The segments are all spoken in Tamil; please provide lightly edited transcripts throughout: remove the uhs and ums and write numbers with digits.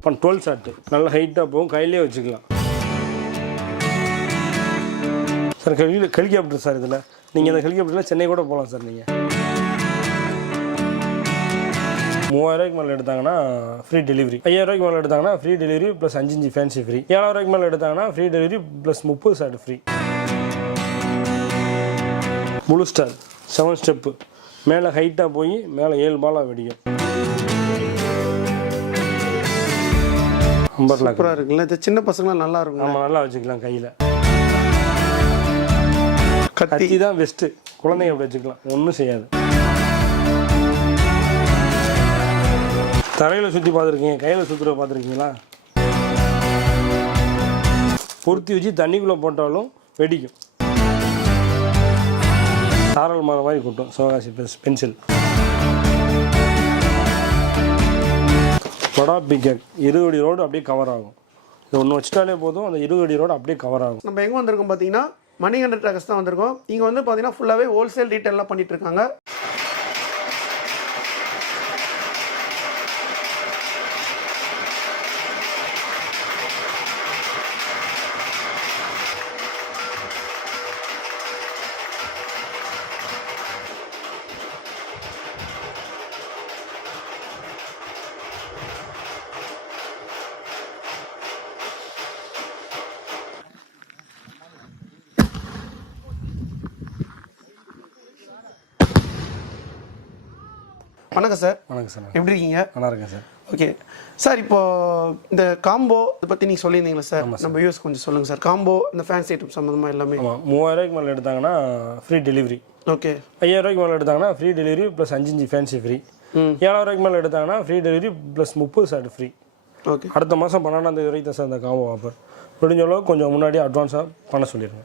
இப்போ 12 ஷாட்டு நல்லா ஹைட்டாக போகும், கையிலே வச்சுக்கலாம் சார். ஹெலிகாப்டர் சார் இதில் நீங்கள் இந்த ஹெலிகாப்டரில் சென்னை கூட போகலாம் சார். நீங்கள் 3000 மேலே எடுத்தாங்கன்னா ஃப்ரீ டெலிவரி, 5000 மேலே எடுத்தாங்கன்னா free delivery plus 5 inch fancy free, 7000 மேலே எடுத்தாங்கன்னா free delivery plus 30 shot free. Blue star 7 step மேலே ஹைட்டாக போய் மேலே 7 பாலாக வெடிக்கும். சூப்பராக இருக்குல்ல, இது சின்ன பசங்களாம் நல்லா இருக்கும். நம்ம நல்லா வச்சுக்கலாம் கையில். கத்தி தான் பெஸ்ட்டு, குழந்தைங்க அப்படி வச்சுக்கலாம், ஒன்றும் செய்யாது. தரையில் சுற்றி பார்த்துருக்கீங்க, கையில் சுற்றுற பார்த்துருக்கீங்களா? பொருத்தி வச்சு தண்ணிக்குள்ளே போட்டாலும் வெடிக்கும். சாரல் மரம் மாதிரி கொட்டும். சிவகாசி பென்சில் படா பிக்கெட் 20 அடி ரோடு அப்படியே கவர் ஆகும். இது ஒன்று வச்சுட்டாலே போதும், அந்த 20 அடி ரோடு அப்படியே கவர் ஆகும். நம்ம எங்கே வந்திருக்கோம் பார்த்தீங்கன்னா மணிகண்டன் ட்ரக்ஸ் தான் வந்திருக்கோம். இங்கே வந்து பார்த்தீங்கன்னா ஃபுல்லாகவே ஹோல்சேல் ரீட்டெயிலாம் பண்ணிட்டு இருக்காங்க. வணக்கம் சார். வணக்கம் சார். எப்படி இருக்கீங்க? நல்லா இருக்கேன் சார். ஓகே சார், இப்போ இந்த காம்போ இதை பற்றி நீங்கள் சொல்லியிருந்தீங்களா சார்? நம்ம யூஸ் கொஞ்சம் சொல்லுங்கள் சார். காம்போ இந்த ஃபேன்சி ஐட்டம் சம்மந்தமாக எல்லாமே. ஆமாம், 3000 மேலே எடுத்தாங்கன்னா ஃப்ரீ டெலிவரி, ஓகே. 5000 மேலே எடுத்தாங்கன்னா free delivery plus 5 inch fancy free, 7000 மேலே எடுத்தாங்கன்னா free delivery plus 30 shot free. Okay. அடுத்த மாதம் 12ஆம் தேதி வரைக்கும் சார் இந்த காம்போ ஆஃபர். முடிஞ்ச அளவுக்கு கொஞ்சம் முன்னாடி அட்வான்ஸாக பண்ண சொல்லிடுங்க.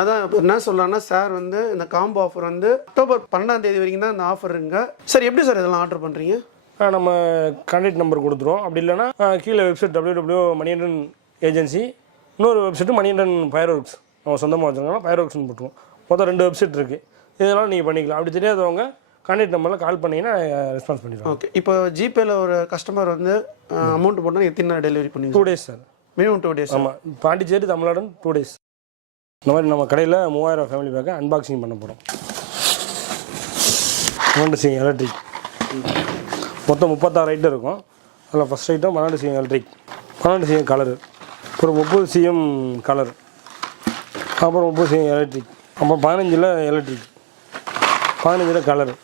அதான் இப்போ என்ன சொல்கிறாங்கன்னா சார் வந்து இந்த காம்போ ஆஃபர் வந்து அக்டோபர் 12ஆம் தேதி வரைக்கும் தான் இந்த ஆஃபர் இருக்குங்க சார். எப்படி சார் இதெல்லாம் ஆர்டர் பண்ணுறீங்க? நம்ம கான்டாக்ட் நம்பர் கொடுத்துருவோம். அப்படி இல்லைனா கீழே வெப்சைட் www மணிகண்டன் ஏஜென்சி, இன்னொரு வெப்சைட்டு மணிகண்டன் ஃபயர் ஒர்க்ஸ், நம்ம சொந்தமாக வச்சுருக்கோம், ஃபயர் ஒர்க்ஸ்னு போட்டுருவோம். மொத்தம் 2 வெப்சைட் இருக்குது. இதெல்லாம் நீங்கள் பண்ணிக்கலாம். அப்படி தெரியாதவங்க கான்டாக்ட் நம்பரில் கால் பண்ணிங்கன்னா ரெஸ்பான்ஸ் பண்ணிடுவோம். ஓகே. இப்போ ஜிபேயில் ஒரு கஸ்டமர் வந்து அமௌண்ட் போட்டால் எத்தனை நாள் டெலிவரி பண்ணுவீங்க? 2 டேஸ் சார். Minimum 2 days. ஆமாம், பாண்டிச்சேரி தமிழ்நாடு 2 டேஸ். இந்த மாதிரி நம்ம கடையில் 3000 ஃபேமிலி பேக்கை அன்பாக்சிங் பண்ண போகிறோம். 12 சிஎம் எலக்ட்ரிக், மொத்தம் 36 ஐட்டம் இருக்கும். அதில் first item 12 CM electric, 12 CM colour, அப்புறம் 30 சிஎம் கலர், அப்புறம் 30 சிஎம் எலக்ட்ரிக், அப்புறம் 15 எலக்ட்ரிக், 15 கலரு,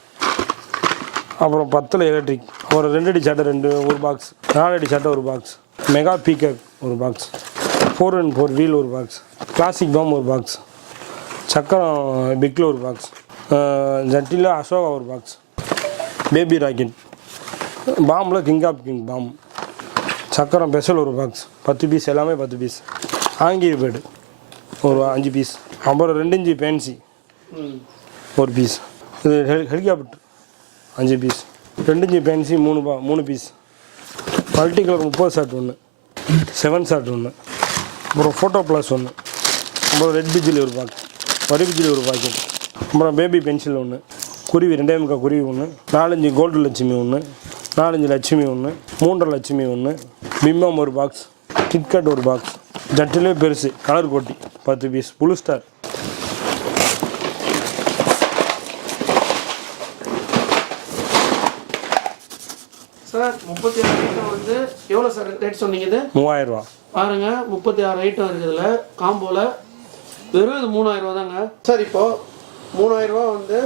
அப்புறம் 10 எலக்ட்ரிக், அப்புறம் 2 அடி சாட்டை 1 பாக்ஸ், 4 அடி சாட்டை 1 பாக்ஸ், மெகா பீக்கர் 1 box, 4x4 wheel 1 box, classic bomb 1 box, சக்கரம் பிக்ல 1 பாக்ஸ், ஜட்டியில் அசோகா 1 பாக்ஸ், பேபி ராக்கெட், பாம்பில் கிங் ஆஃப் கிங் பாம், சக்கரம் பெசல் 1 பாக்ஸ், 10 பீஸ், எல்லாமே 10 பீஸ், ஆங்கிரி பேடு ஒரு 5 பீஸ், அப்புறம் 2 இன்ச்சு ஃபேன்சி 1 பீஸ், இது helicopter 5 piece, 2 inch fancy 3 piece, multi colour 30 shot 1, 7 shot 1, அப்புறம் ஃபோட்டோ ப்ளஸ் 1, அப்புறம் ரெட் பிஜிலி 1 பாக்ஸ், வரி பிஜிலி 1 பாக்கெட், அப்புறம் பேபி பென்சில் 1, குருவி 2.5 குருவி 1, 4 கோல்டு லட்சுமி 1, 4 லட்சுமி 1, 3 லட்சுமி 1, பிம்பம் 1 பாக்ஸ், கிட்கட் 1 பாக்ஸ், ஜட்டிலே பெருசு கலர் கோட்டி 10 piece, blue star. Sir 36 item வந்து எவ்வளோ சார் ரேட் சொன்னீங்க? இது 3000 ரூபா. பாருங்க, 36 ஐட்டம் இருக்குதுல காம்போவில், வெறும் இது 3000 ரூபா தாங்க சார். இப்போ 3000 ரூபா வந்து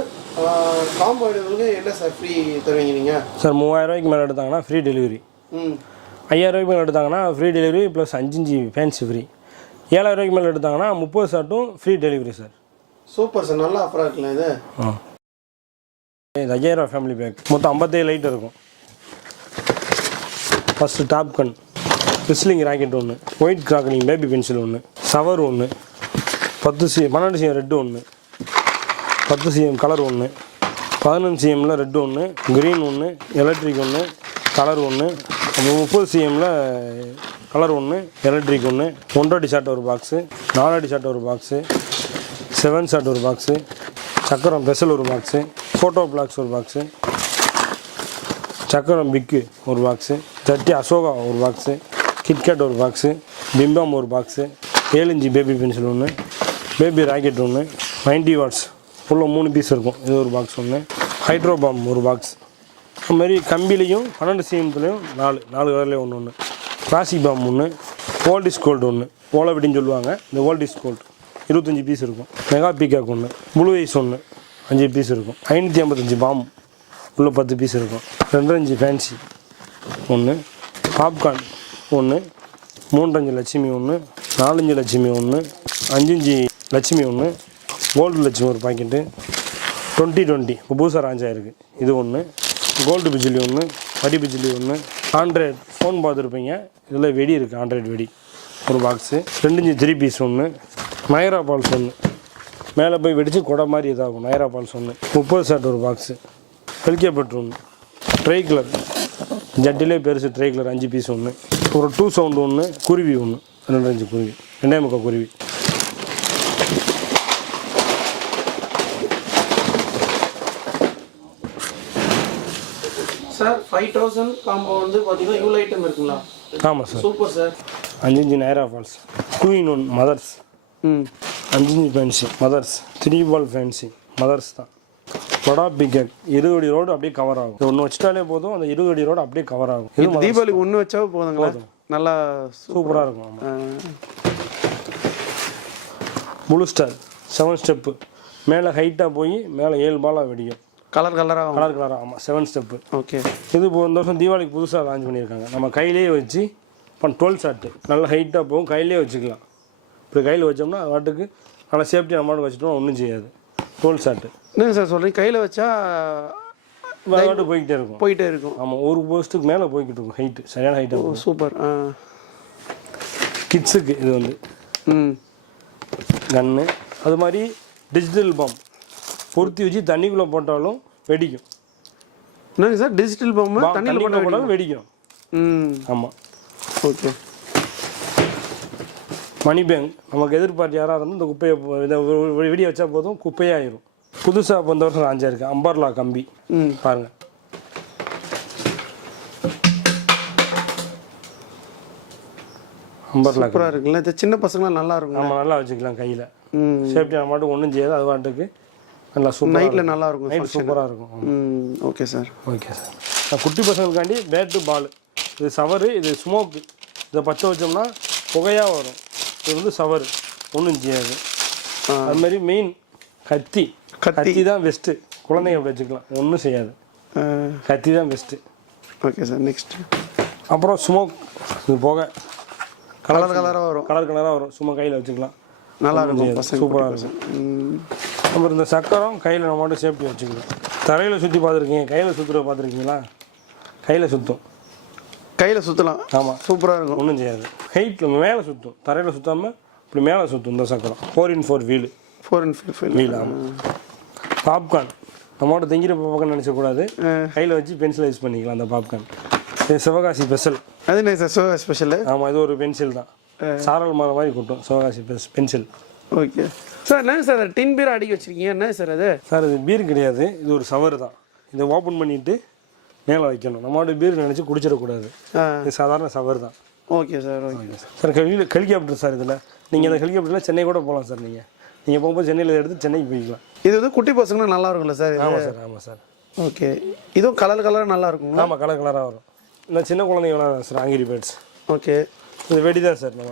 காம்போ எடுக்கிறதுக்கு என்ன சார் ஃப்ரீ தருவீங்க நீங்கள்? சார் 3000 ரூபாய்க்கு மேலே எடுத்தாங்கன்னா ஃப்ரீ டெலிவரி, 5000 ரூபாய்க்கு மேலே எடுத்தாங்கன்னா free delivery plus 5 inch fancy free, 7000 ரூபாய்க்கு மேலே எடுத்தாங்கன்னா 30 ஷாட்டும் free delivery sir. Super sir, நல்ல ஆஃபராக இருக்குல்ல இது. இது 5000 ரூபா ஃபேமிலி பேக், மொத்தம் 57 லைட் இருக்கும். First top gun, whistling rocket 1, white crackling baby pencil 1, shower 1, 10 CM 12 CM red 1, 10 CM colour 1, 15 சிஎம்மில் ரெட்டு 1, க்ரீன் 1, எலக்ட்ரிக் 1, கலர் 1, அப்புறம் 30 சிஎம்மில் கலர் 1, எலக்ட்ரிக் 1, 1 அடி ஷாட் 1 பாக்ஸு, 4 அடி ஷாட் 1 பாக்ஸு, 7 ஷாட் 1 பாக்ஸு, சக்கரம் பெசல் 1 பாக்ஸு, ஃபோட்டோ பிளாக்ஸ் 1 பாக்ஸு, சக்கரம் பிக்கு 1 பாக்ஸு, 30 அசோகா ஒரு பாக்ஸு, கிட்கேட் ஒரு பாக்ஸு, பிம்பாம் ஒரு பாக்ஸு, 7 இன்ச்சு பேபி பென்சில் ஒன்று, பேபி ராக்கெட் ஒன்று, 90 வாட்ஸ் ஃபுல்லாக 3 பீஸ் இருக்கும். இது ஒரு பாக்ஸ் ஒன்று, ஹைட்ரோபாம் ஒரு பாக்ஸ். அதுமாதிரி கம்பிலையும் 12 சிஎம்த்துலேயும் 4 கலர்லேயும் ஒன்று, கிளாசிக் பாம் ஒன்று, ஓல்ட் இஸ் கோல்டு ஒன்று, ஓலவெடின்னு சொல்லுவாங்க. இந்த ஓல்ட் இஸ் கோல்டு 25 பீஸ் இருக்கும். மெகா பீகாக் ஒன்று, ப்ளூ ஐஸ் ஒன்று 5 பீஸ் இருக்கும். 555 பாம் உள்ள 10 பீஸ் இருக்கும். 2.5 ஃபேன்சி ஒன்று, பாப்கார்ன் ஒன்று, 3.5 லட்சுமி ஒன்று, 4.5 லட்சுமி ஒன்று, 5.5 லட்சுமி ஒன்று, கோல்டு லட்சுமி ஒரு பாக்கெட்டு, 2020 இப்போ புதுசாக லான்ச் ஆகிருக்கு இது ஒன்று, கோல்டு பிஜிலி ஒன்று, படி பிஜிலி ஒன்று, ஆண்ட்ராய்டு ஃபோன் பார்த்துருப்பீங்க. இதில் வெடி இருக்குது, ஆண்ட்ராய்டு வெடி ஒரு பாக்ஸு, 2.5 3 பீஸ் ஒன்று, நயரா பால்ஸ் ஒன்று, மேலே போய் வெடித்து கொடை மாதிரி இதாகும். நயரா பால்ஸ் ஒன்று, 30 ஷாட் ஒரு பாக்ஸு, ஹெலிகாப்டர் ஒன்று, ட்ரை கலர் ஜட்டிலே பெருசு ட்ரை கலர் 5 பீஸ் ஒன்று, ஒரு 2 சவுண்டு ஒன்று, குருவி ஒன்று 2.5 குருவி, 2.5 குருவி. சார் 5000 காம்போ வந்து பார்த்தீங்கன்னா இவ்வளோ ஐட்டம் இருக்குங்களா? ஆமாம் sir. Super sir. 5 Niagara Falls, 2-in-1 mothers, 5 fancy mothers, 3 ball fancy mothers தான். வடா பிகட் 20 அடி ரோடு அப்படியே கவர் ஆகும். ஒன்று வச்சுட்டாலே போதும், அந்த 20 அடி ரோடு அப்படியே கவர் ஆகும். இது தீபாவளிக்கு ஒன்று வச்சா போதுங்களா? நல்லா சூப்பராக இருக்கும். ப்ளூ ஸ்டார் 7 ஸ்டெப்பு, மேலே ஹைட்டாக போய் மேலே 7 பாலாக வெடிக்கும். கலர் கலராக ஆமாம் 7 ஸ்டெப்பு. ஓகே. இது இப்போ இந்த வருஷம் தீபாவளிக்கு புதுசாக லான்ச் பண்ணியிருக்காங்க. நம்ம கையிலேயே வச்சு இப்போ 12 ஷாட்டு நல்லா ஹைட்டாக போகும், கையிலே வச்சுக்கலாம். இப்படி கையில் வச்சோம்னா அது வாட்டுக்கு நல்லா சேஃப்டி நம்ம வச்சுட்டோம், ஒன்றும் செய்யாது. 12 ஷாட்டு. என்ன சார் சொல்கிறீங்க? கையில் வச்சா வாட்டு போய்கிட்டே இருக்கும். ஆமாம், ஒரு போஸ்ட்டுக்கு மேலே போய்கிட்டு இருக்கும். ஹைட்டு சரியான ஹைட்டாக. சூப்பர். கிட்ஸுக்கு இது வந்து கன்று. அது மாதிரி டிஜிட்டல் பாம் பொருத்தி வச்சு தண்ணிக்குள்ளே போட்டாலும் வெடிக்கும். என்னங்க சார் டிஜிட்டல் பாம் தண்ணியில் போட்டாலும் வெடிக்கும்? ஆமாம். ஓகே. மணி பேங்க் நமக்கு எதிர்பார்த்து யாராக இருந்தாலும் இந்த குப்பையை வெடி வச்சா போதும், குப்பையாயிரும். புதுசாக இப்போ இந்த வருஷம் லான்ச் ஆயிருக்கு அம்பர்லா கம்பி பாருங்கள். அம்பர்லா சூப்பராக இருக்குல்ல. இது சின்ன பசங்களாம் நல்லா இருக்கும். ஆமாம், நல்லா வச்சுக்கலாம் கையில். சேஃப்டி நம்ம மட்டும் ஒன்றும் செய்யாது. அது வாட்டுக்கு நல்லா சூப்பர். நைட்டில் நல்லா இருக்கும். நைட் சூப்பராக இருக்கும். Okay sir. Okay sir. குட்டி பசங்களுக்காண்டி பேட்டு பால், இது சவரு, இது ஸ்மோக்கு. இதை பற்ற வச்சோம்னா புகையாக வரும். இது வந்து சவரு, ஒன்றும் செய்யாது. அதுமாதிரி மெயின் கத்தி தான் பெஸ்ட்டு. குழந்தைங்க அப்படி வச்சுக்கலாம், ஒன்றும் செய்யாது. கத்தி தான் பெஸ்ட்டு. Okay sir. நெக்ஸ்ட் அப்புறம் ஸ்மோக், இது போக கலராக வரும். சும்மா கையில் வச்சுக்கலாம், நல்லா இருக்கும். சூப்பராக இருக்கும். அப்புறம் இந்த சக்கரம் கையில் நம்ம மட்டும் சேஃப்டி வச்சுக்கலாம். தரையில் சுற்றி பார்த்துருக்கீங்க, கையில் சுற்றுற பார்த்துருக்கீங்களா? கையில் சுற்றும், கையில் சுற்றலாம். ஆமாம், சூப்பராக இருக்கும். ஒன்றும் செய்யாது. ஹைட்டில் மேலே சுற்றும், தரையில் சுற்றாமல் இப்படி மேலே சுற்றும். இந்த சக்கரம் 4x4 வீலு. 4x4 wheel. ஆமாம். பாப்கார்ன் நம்மளோட தெங்கிற பாப்கார்ன் நினச்சக்கூடாது, கையில் வச்சு பென்சில் யூஸ் பண்ணிக்கலாம். அந்த பாப்கார்ன் இது சிவகாசி ஸ்பெஷல். அது என்ன சார் சிவகாசி ஸ்பெஷல்? ஆமாம், இது ஒரு பென்சில் தான். சாரல் மரம் மாதிரி கொட்டும், சிவகாசி பென்சில். Okay sir. என்னங்க சார் டின் பீர் அடிக்க வச்சுருக்கீங்க? என்ன சார் அது? சார் இது பீர் கிடையாது, இது ஒரு சவரு தான். இதை ஓப்பன் பண்ணிவிட்டு மேலே வைக்கணும். நம்மளோட பீர் நினச்சி குடிச்சிடக்கூடாது. இது சாதாரண சவர் தான். Okay sir. Okay sir. Helicopter sir. இதில் நீங்கள் இந்த ஹெலிகாப்டரில் சென்னை கூட போகலாம் சார். நீங்கள் போகும்போது சென்னையில் எடுத்து சென்னைக்கு போய்க்கலாம். இது வந்து குட்டி பசங்கன்னா நல்லா இருக்கும்ல சார்? ஆமாம் சார். ஆமாம் சார். ஓகே. இதுவும் கலராக நல்லா இருக்கும். ஆமாம், கலராக வரும். இந்த சின்ன குழந்தைங்க விளாட்றாங்க சார், ஆங்கிரி பேர்ட்ஸ். ஓகே. இது வெடி தான் சார். நம்ம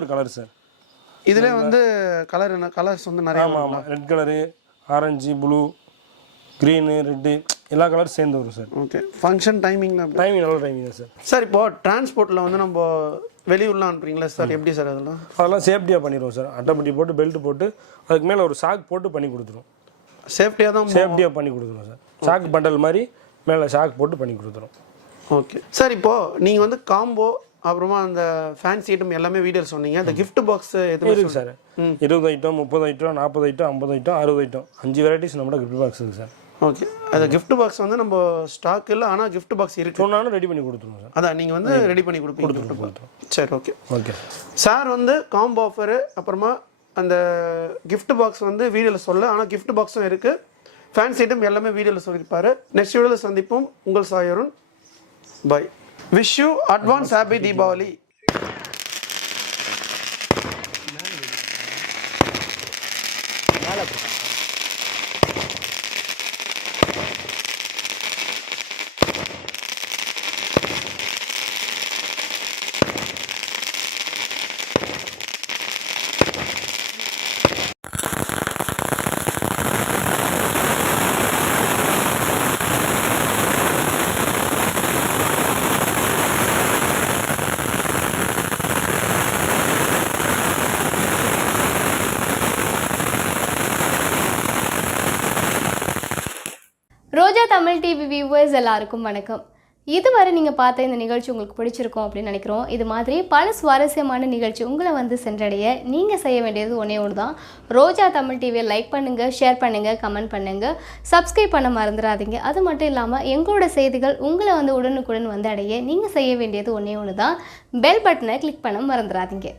ஒரு கலர் சார். இதில் வந்து கலர் என்ன கலர்ஸ் வந்து நிறைய. ஆமாம், red colour, orange, blue, green, red எல்லா கலரும் சேர்ந்து வரும் சார். ஓகே. ஃபங்க்ஷன் டைமிங் நல்ல டைமிங் தான் சார். சார் இப்போ டிரான்ஸ்போர்ட்டில் வந்து நம்ம வெளியூர்லாம் அனுப்புறீங்களா சார்? எப்படி சார் அதெல்லாம் சேஃப்டியாக பண்ணிடுவோம் சார். அட்டைப்பட்டி போட்டு பெல்ட் போட்டு அதுக்கு மேலே ஒரு சாக் போட்டு பண்ணி கொடுத்துருவோம். சேஃப்டியாக பண்ணி கொடுத்துருவோம் சார். சாக் பண்டல் மாதிரி மேலே சாக் போட்டு பண்ணி கொடுத்துருவோம். Okay sir. இப்போது நீங்கள் வந்து காம்போ அப்புறமா அந்த ஃபேன்சி ஐட்டம் எல்லாமே வீடியோ சொன்னீங்க. அந்த கிஃப்ட் பாக்ஸ் எதுவும் இருக்குது sir. 20 item, 30 item, 40 item, 50 item, 60 item, 5 varieties நம்மளோட கிஃப்ட் பாக்ஸ் இருக்குது சார். ஓகே. அந்த கிஃப்ட் பாக்ஸ் வந்து நம்ம ஸ்டாக் இல்லை, ஆனால் கிஃப்ட் பாக்ஸ் இருக்கு. சொன்னாலும் ரெடி பண்ணி கொடுத்துருவோம் சார். அதான் நீங்கள் வந்து ரெடி பண்ணி கொடுத்துருவோம். சரி. ஓகே. ஓகே சார் வந்து காம்போ ஆஃபரு அப்புறமா அந்த கிஃப்ட் பாக்ஸ் வந்து வீடியோவில் சொல்ல, ஆனால் கிஃப்ட் பாக்ஸும் இருக்குது. ஃபேன்சி ஐட்டம் எல்லாமே வீடியோவில் சொல்லியிருப்பாரு. நெக்ஸ்ட் வீடியோவில் சந்திப்போம். உங்கள் Sai Arun. Bye. Wish you advance happy Deepavali. Roja Tamil TV viewers எல்லாருக்கும் வணக்கம். இதுவரை நீங்கள் பார்த்த இந்த நிகழ்ச்சி உங்களுக்கு பிடிச்சிருக்கும் அப்படின்னு நினைக்கிறோம். இது மாதிரி பல சுவாரஸ்யமான நிகழ்ச்சி உங்களை வந்து சென்றடைய நீங்கள் செய்ய வேண்டியது ஒன்றே ஒன்று தான். ரோஜா தமிழ் டிவியை லைக் பண்ணுங்கள், ஷேர் பண்ணுங்கள், கமெண்ட் பண்ணுங்கள், சப்ஸ்கிரைப் பண்ண மறந்துடாதீங்க. அது மட்டும் இல்லாமல் எங்களோட செய்திகள் உங்களை வந்து உடனுக்குடன் வந்து அடைய நீங்கள் செய்ய வேண்டியது ஒன்றே ஒன்று தான். பெல் பட்டனை கிளிக் பண்ண மறந்துடாதீங்க.